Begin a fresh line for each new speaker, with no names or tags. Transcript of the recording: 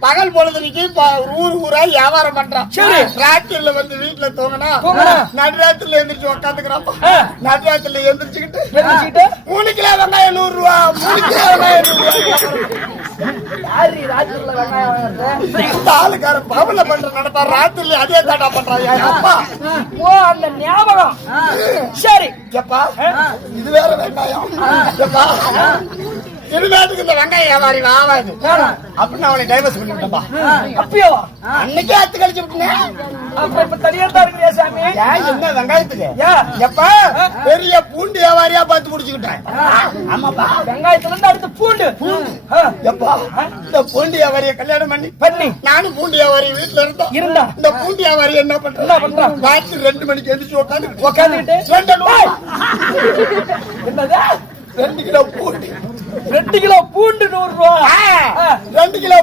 பகல் பொழுதுக்கு ஊர் ஊரா வியாபாரம் பண்றான்
சரி.
ராத்திரில வந்து வீட்டுல தூங்கினா. நடுராத்திரில எந்திரிச்சு உட்காந்துக்கிறான். நடுராத்திரில எந்திரிச்சுக்கிட்டு? மூணு கிலோ வெங்காயம் நூறு ரூபா மூணு கிலோ வெங்காயம் நூறு ரூபா
ராத்திரில
அதே தாட்டா பண்றான் அப்பா.
ஓ அந்த ஞாபகம். சரி.
எப்பா இது வேற வெங்காயம். எப்பா இருநாட்டுக்கு இந்த வெங்காயம் வியாபாரி ஆகாது அப்படின்னு அவனை டைவர்ஸ் பண்ணி விட்டப்பா
அப்பயோ?
அன்னைக்கே அத்து கழிச்சு விட்டேன்
அப்ப இப்ப தனியா தான் இருக்கிறியா சாமி?
ஏன் என்ன வெங்காயத்துக்கு? எப்ப பெரிய பூண்டு வியாபாரியா பார்த்து முடிச்சுக்கிட்டேன் ஆமாப்பா.
வெங்காயத்துல இருந்து அடுத்து பூண்டு.
எப்பா இந்த பூண்டு வியாபாரிய கல்யாணம் பண்ணி
பண்ணி.
நானும் பூண்டு வியாபாரி வீட்டுல இருந்தோம்.
இருந்தா.
இந்த பூண்டு வியாபாரி என்ன பண்றான்
என்ன பண்றான்?
ராத்திரி ரெண்டு மணிக்கு எந்திரிச்சு உட்காந்து
என்னது
ரெண்டு கிலோ பூண்டு.
ரெண்டு கிலோ பூண்டு நூறு ரூபா.
ரெண்டு கிலோ